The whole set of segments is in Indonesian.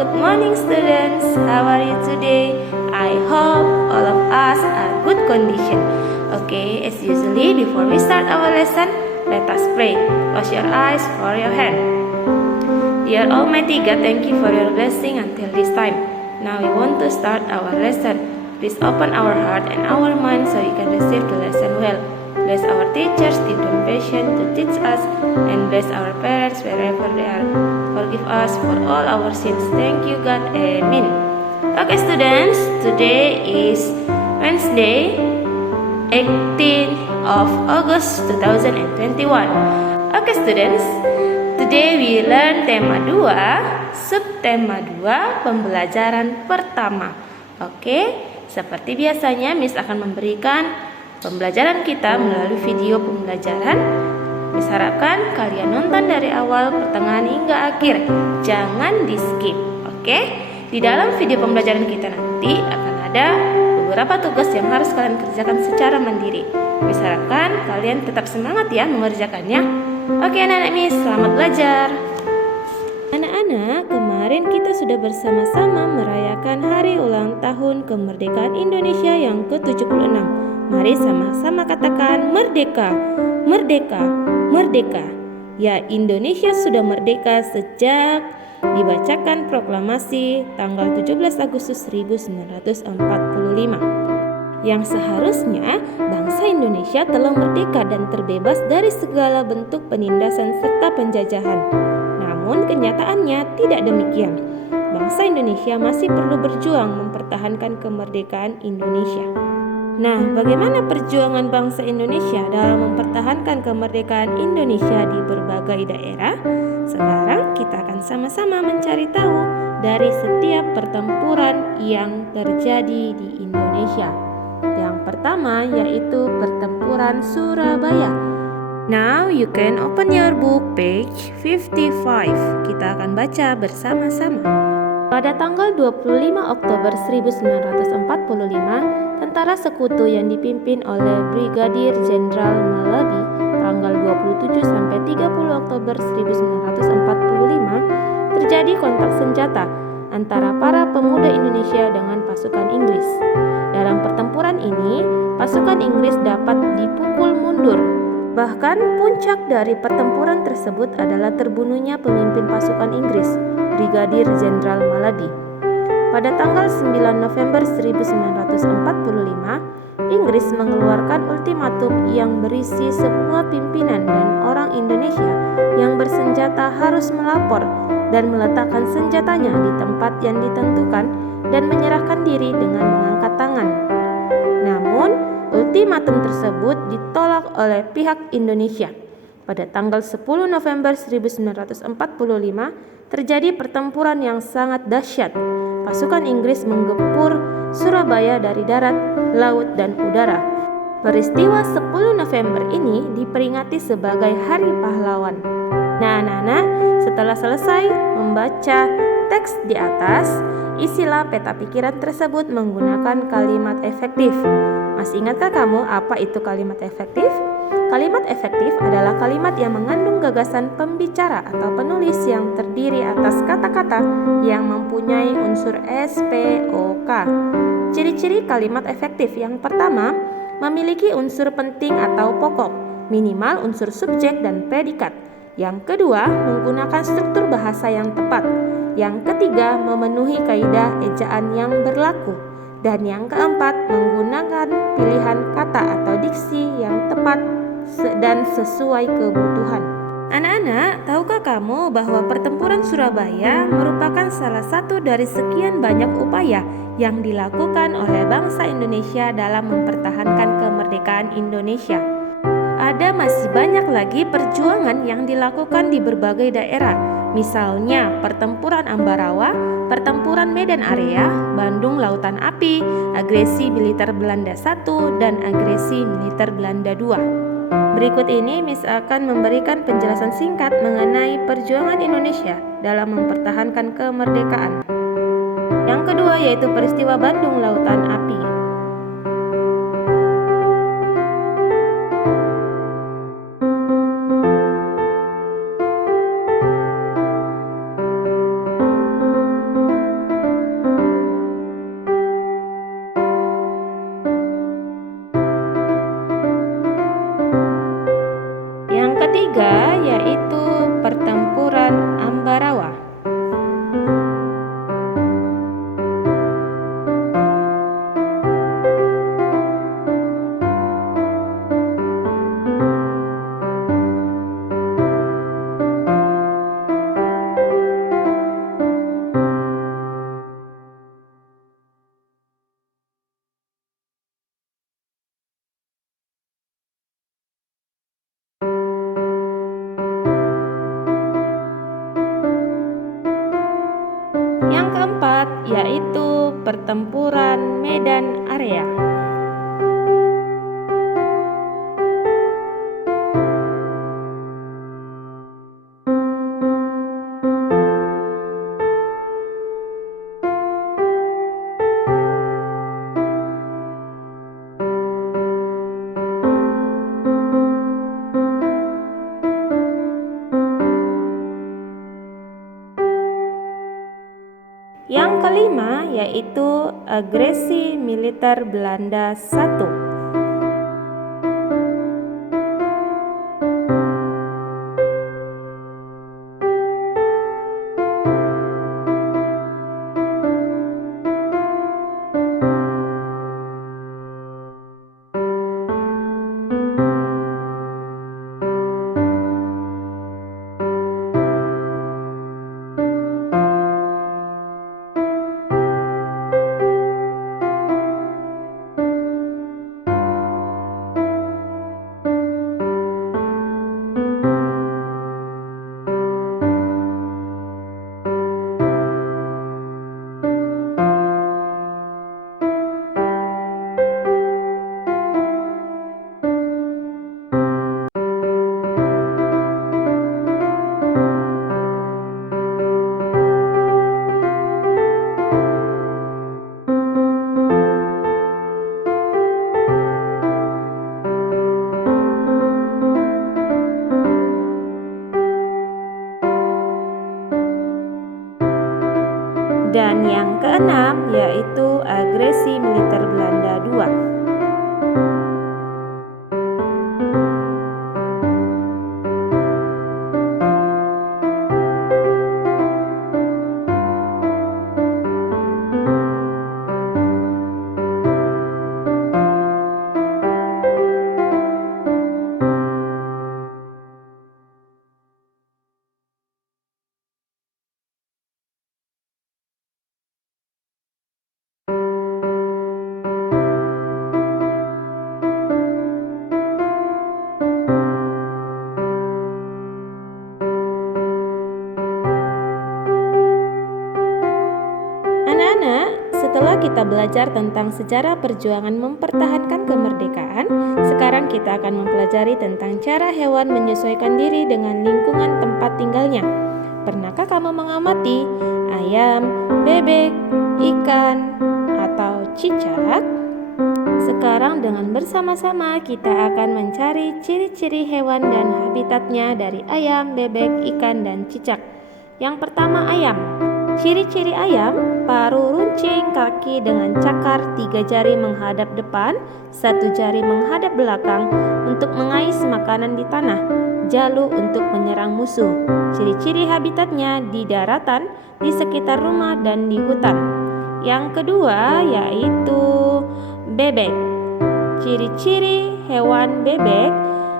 good morning students. How are you today? I hope all of us are good condition. Okay, as usually before we start our lesson, let us pray. Close your eyes for your hand. Dear Almighty God, thank you for your blessing until this time. Now we want to start our lesson. Please open our heart and our mind so we can receive the lesson well. Bless our teachers, give them patience to teach us, and bless our parents wherever they are. Forgive us for all our sins. Thank you, God. Amen. Okay, students, today is Wednesday, 18th of August 2021. Okay, students, today we learn tema 2, subtema 2, pembelajaran pertama. Oke, seperti biasanya Miss akan memberikan pembelajaran kita melalui video pembelajaran. Miss harapkan kalian nonton dari awal, pertengahan hingga akhir. Jangan di skip. Oke? Di dalam video pembelajaran kita nanti akan ada beberapa tugas yang harus kalian kerjakan secara mandiri. Miss harapkan kalian tetap semangat ya mengerjakannya. Oke anak-anak Miss, selamat belajar. Anak-anak, kemarin kita sudah bersama-sama merayakan hari ulang tahun kemerdekaan Indonesia yang ke-76. Mari sama-sama katakan merdeka, merdeka, merdeka. Ya, Indonesia sudah merdeka sejak dibacakan proklamasi tanggal 17 Agustus 1945. Yang seharusnya bangsa Indonesia telah merdeka dan terbebas dari segala bentuk penindasan serta penjajahan. Namun kenyataannya tidak demikian. Bangsa Indonesia masih perlu berjuang mempertahankan kemerdekaan Indonesia. Nah, bagaimana perjuangan bangsa Indonesia dalam mempertahankan kemerdekaan Indonesia di berbagai daerah? Sekarang kita akan sama-sama mencari tahu dari setiap pertempuran yang terjadi di Indonesia. Yang pertama yaitu pertempuran Surabaya. Now you can open your book page 55. Kita akan baca bersama-sama. Pada tanggal 25 Oktober 1945, tentara sekutu yang dipimpin oleh Brigadir Jenderal Malabi tanggal 27 sampai 30 Oktober 1945 terjadi kontak senjata antara para pemuda Indonesia dengan pasukan Inggris. Dalam pertempuran ini, pasukan Inggris dapat dipukul mundur. Bahkan puncak dari pertempuran tersebut adalah terbunuhnya pemimpin pasukan Inggris, Brigadir Jenderal Malabi. Pada tanggal 9 November 1945, Inggris mengeluarkan ultimatum yang berisi semua pimpinan dan orang Indonesia yang bersenjata harus melapor dan meletakkan senjatanya di tempat yang ditentukan dan menyerahkan diri dengan mengangkat tangan. Namun, ultimatum tersebut ditolak oleh pihak Indonesia. Pada tanggal 10 November 1945, terjadi pertempuran yang sangat dahsyat. Pasukan Inggris menggempur Surabaya dari darat, laut, dan udara. Peristiwa 10 November ini diperingati sebagai Hari Pahlawan. Nah, anak-anak, setelah selesai membaca teks di atas, isilah peta pikiran tersebut menggunakan kalimat efektif. Masih ingatkah kamu apa itu kalimat efektif? Kalimat efektif adalah kalimat yang mengandung gagasan pembicara atau penulis yang terdiri atas kata-kata yang mempunyai unsur SPOK. Ciri-ciri kalimat efektif yang pertama, memiliki unsur penting atau pokok, minimal unsur subjek dan predikat. Yang kedua, menggunakan struktur bahasa yang tepat. Yang ketiga, memenuhi kaidah ejaan yang berlaku. Dan yang keempat, menggunakan pilihan kata atau diksi yang tepat dan sesuai kebutuhan. Anak-anak, tahukah kamu bahwa pertempuran Surabaya merupakan salah satu dari sekian banyak upaya yang dilakukan oleh bangsa Indonesia dalam mempertahankan kemerdekaan Indonesia? Ada masih banyak lagi perjuangan yang dilakukan di berbagai daerah, misalnya pertempuran Ambarawa, pertempuran Medan Area, Bandung Lautan Api, agresi militer Belanda I, dan agresi militer Belanda II. Berikut ini Miss akan memberikan penjelasan singkat mengenai perjuangan Indonesia dalam mempertahankan kemerdekaan. Yang kedua yaitu peristiwa Bandung Lautan Api. keempat yaitu pertempuran medan area. Yang kelima yaitu agresi militer Belanda I. Dan yang keenam yaitu agresi militer Belanda II. Anak-anak, setelah kita belajar tentang sejarah perjuangan mempertahankan kemerdekaan, sekarang kita akan mempelajari tentang cara hewan menyesuaikan diri dengan lingkungan tempat tinggalnya. Pernahkah kamu mengamati ayam, bebek, ikan, atau cicak? Sekarang dengan bersama-sama kita akan mencari ciri-ciri hewan dan habitatnya dari ayam, bebek, ikan, dan cicak. Yang pertama, ayam. Ciri-ciri ayam: paruh runcing, kaki dengan cakar, 3 jari menghadap depan, 1 jari menghadap belakang untuk mengais makanan di tanah, jalu untuk menyerang musuh. Ciri-ciri habitatnya di daratan, di sekitar rumah, dan di hutan. Yang kedua yaitu bebek. Ciri-ciri hewan bebek: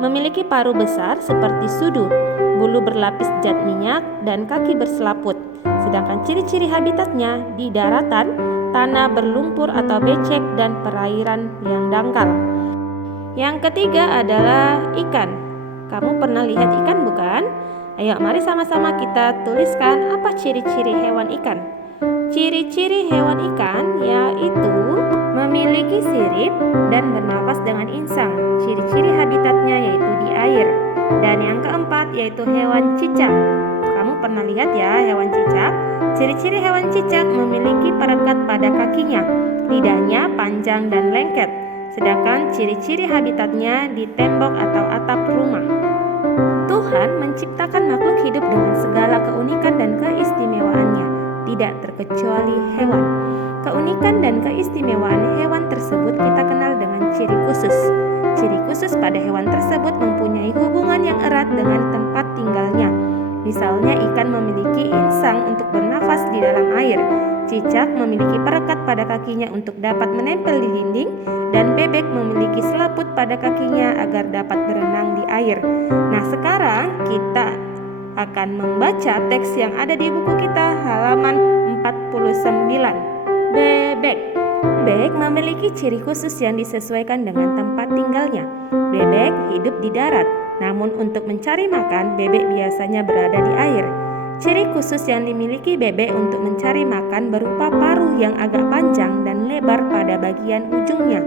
memiliki paruh besar seperti sudu, bulu berlapis zat minyak, dan kaki berselaput. Sedangkan ciri-ciri habitatnya di daratan, tanah berlumpur atau becek, dan perairan yang dangkal. Yang ketiga adalah ikan. Kamu pernah lihat ikan bukan? Ayo mari sama-sama kita tuliskan apa ciri-ciri hewan ikan. Ciri-ciri hewan ikan yaitu memiliki sirip dan bernafas dengan insang. Ciri-ciri habitatnya yaitu di air. Dan yang keempat yaitu hewan cicak. Kamu pernah lihat ya hewan cicak? Ciri-ciri hewan cicak memiliki perekat pada kakinya, lidahnya panjang dan lengket. Sedangkan ciri-ciri habitatnya di tembok atau atap rumah. Tuhan menciptakan makhluk hidup dengan segala keunikan dan keistimewaannya, tidak terkecuali hewan. Keunikan dan keistimewaan hewan tersebut kita kenal dengan ciri khusus. Ciri khusus pada hewan tersebut mempunyai hubungan yang erat dengan tempat tinggalnya. Misalnya ikan memiliki insang untuk bernafas di dalam air, cicak memiliki perekat pada kakinya untuk dapat menempel di dinding, dan bebek memiliki selaput pada kakinya agar dapat berenang di air. Nah, sekarang kita akan membaca teks yang ada di buku kita halaman 49. Bebek. Bebek memiliki ciri khusus yang disesuaikan dengan tempat tinggalnya. Bebek hidup di darat, namun untuk mencari makan, bebek biasanya berada di air. Ciri khusus yang dimiliki bebek untuk mencari makan berupa paruh yang agak panjang dan lebar pada bagian ujungnya.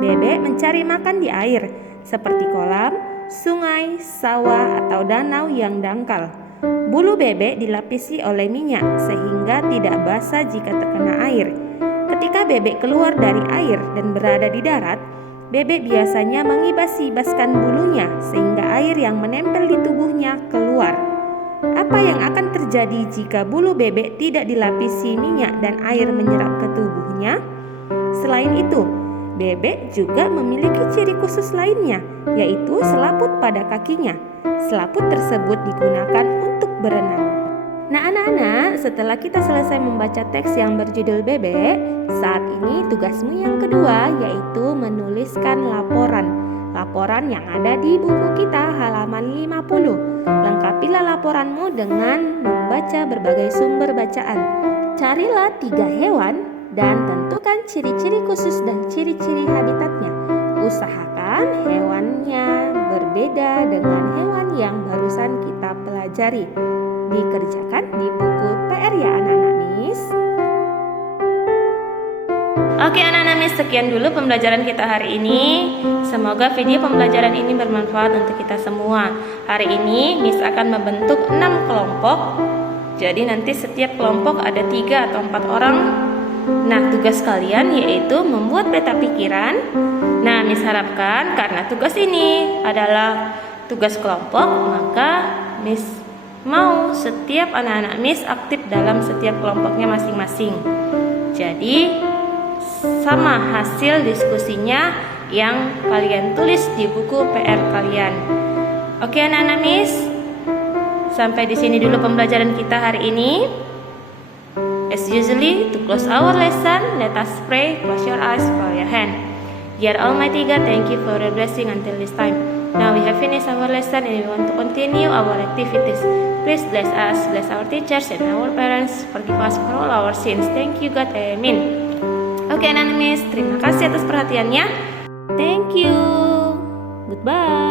Bebek mencari makan di air, seperti kolam, sungai, sawah, atau danau yang dangkal. Bulu bebek dilapisi oleh minyak sehingga tidak basah jika terkena air. Ketika bebek keluar dari air dan berada di darat, bebek biasanya mengibas-ibaskan bulunya sehingga air yang menempel di tubuhnya keluar. Apa yang akan terjadi jika bulu bebek tidak dilapisi minyak dan air menyerap ke tubuhnya? Selain itu, bebek juga memiliki ciri khusus lainnya, yaitu selaput pada kakinya. Selaput tersebut digunakan untuk berenang. Nah anak-anak, setelah kita selesai membaca teks yang berjudul bebek, saat ini tugasmu yang kedua yaitu menuliskan laporan. Laporan yang ada di buku kita halaman 50. Lengkapilah laporanmu dengan membaca berbagai sumber bacaan. Carilah 3 hewan dan tentukan ciri-ciri khusus dan ciri-ciri habitatnya. Usahakan hewannya berbeda dengan hewan yang barusan kita pelajari. Dikerjakan di buku PR ya anak-anak Miss. Oke anak-anak Miss, sekian dulu pembelajaran kita hari ini. Semoga video pembelajaran ini bermanfaat untuk kita semua. Hari ini Miss akan membentuk 6 kelompok. Jadi nanti setiap kelompok ada 3 atau 4 orang. Nah, tugas kalian yaitu membuat peta pikiran. Nah, Miss harapkan karena tugas ini adalah tugas kelompok, maka Miss mau setiap anak-anak Miss aktif dalam setiap kelompoknya masing-masing. Jadi sama hasil diskusinya yang kalian tulis di buku PR kalian. Oke anak-anak Miss, sampai di sini dulu pembelajaran kita hari ini. As usually, to close our lesson, let us pray. Close your eyes, bow your hand. Dear Almighty God, thank you for your blessing until this time. Now we have finished our lesson and we want to continue our activities. Please bless us, bless our teachers and our parents. Forgive us for all our sins. Thank you God, amen. Oke anak-anak Miss, terima kasih atas perhatiannya. Thank you. Goodbye.